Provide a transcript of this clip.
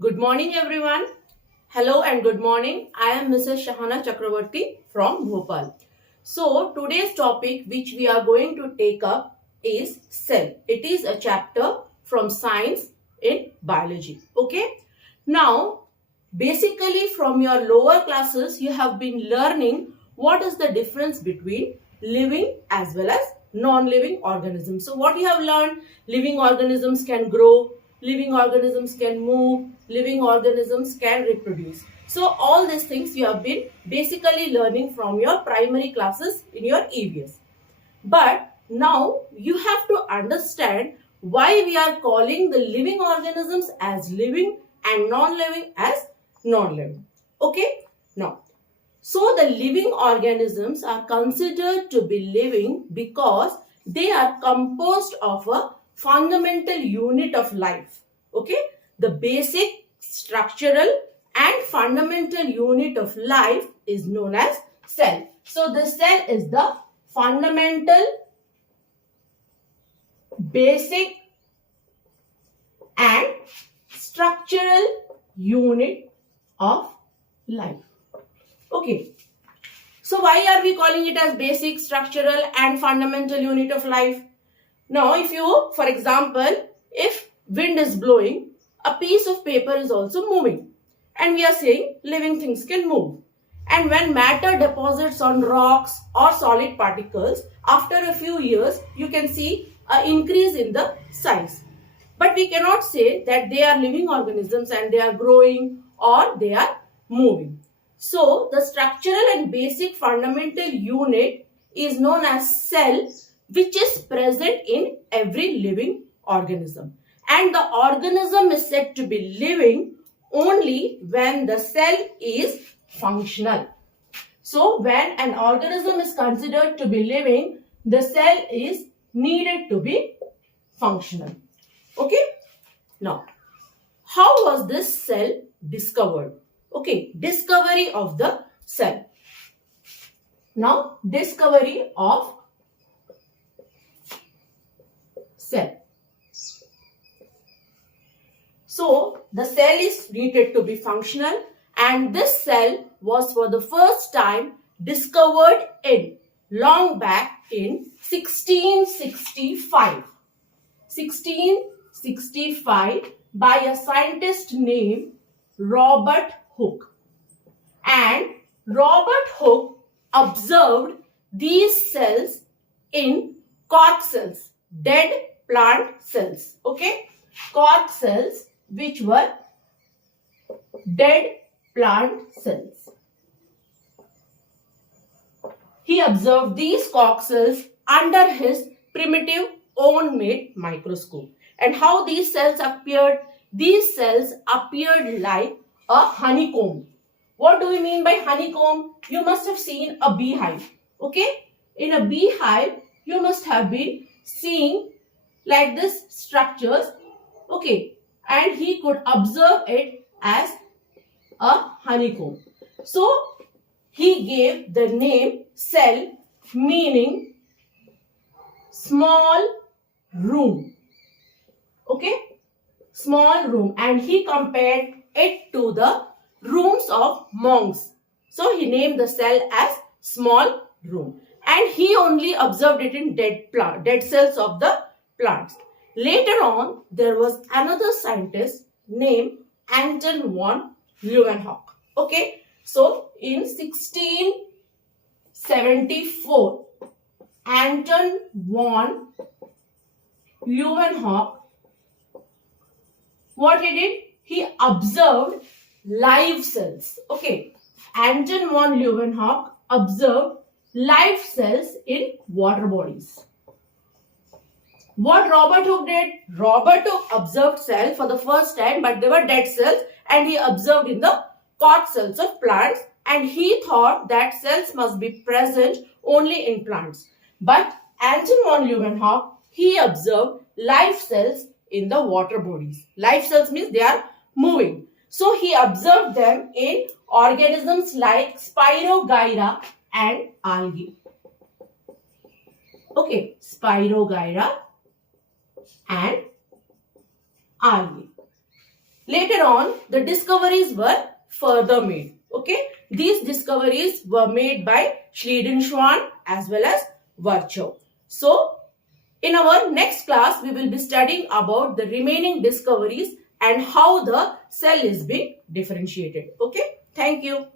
Good morning, everyone. Hello and good morning. I am Mrs. Shahana Chakravarti from Bhopal. So, today's topic which we are going to take up is cell. It is a chapter from science in biology. Okay. Now, basically from your lower classes, you have been learning what is the difference between living as well as non-living organisms. So what you have learned, living organisms can grow, living organisms can move, living organisms can reproduce. So all these things you have been basically learning from your primary classes in your EVS. But now you have to understand why we are calling the living organisms as living and non-living as non-living. Okay? Now, so the living organisms are considered to be living because they are composed of a fundamental unit of life. Okay? The basic structural and fundamental unit of life is known as cell. So the cell is the fundamental, basic and structural unit of life. Okay. So why are we calling it as basic, structural and fundamental unit of life? Now, if you, for example, if wind is blowing, a piece of paper is also moving. And we are saying living things can move. And when matter deposits on rocks or solid particles, after a few years, you can see an increase in the size. But we cannot say that they are living organisms and they are growing or they are moving. So, the structural and basic fundamental unit is known as cell, which is present in every living organism. And the organism is said to be living only when the cell is functional. So, when an organism is considered to be living, the cell is needed to be functional. Okay? Now, how was this cell discovered? Okay, discovery of the cell. Now, discovery of cell. So, the cell is needed to be functional and this cell was for the first time discovered in long back in 1665. 1665 by a scientist named Robert Hooke. And Robert Hooke observed these cells in cork cells, dead plant cells. Okay, cork cells which were dead plant cells. He observed these cork cells under his primitive own made microscope. And how these cells appeared? These cells appeared like a honeycomb. What do we mean by honeycomb? You must have seen a beehive. Okay? In a beehive, you must have been seeing like this structures. Okay? And he could observe it as a honeycomb. So, he gave the name cell, meaning small room. Okay? Small room. And he compared it to the rooms of monks. So, he named the cell as small room. And he only observed it in dead cells of the plants. Later on, there was another scientist named Anton von Leeuwenhoek. Okay? So, in 1674, Anton von Leeuwenhoek, what he did? He observed live cells. Okay. Anton von Leeuwenhoek observed live cells in water bodies. What Robert Hooke did? Robert Hooke observed cells for the first time, but they were dead cells, and he observed in the cork cells of plants, and he thought that cells must be present only in plants. But Anton von Leeuwenhoek, he observed live cells in the water bodies. Live cells means they are moving. So he observed them in organisms like Spirogyra and algae. Okay, Spirogyra and algae. Later on, the discoveries were further made. Okay, these discoveries were made by Schleiden-Schwann as well as Virchow. So, in our next class, we will be studying about the remaining discoveries and how the cell is being differentiated. Okay, thank you.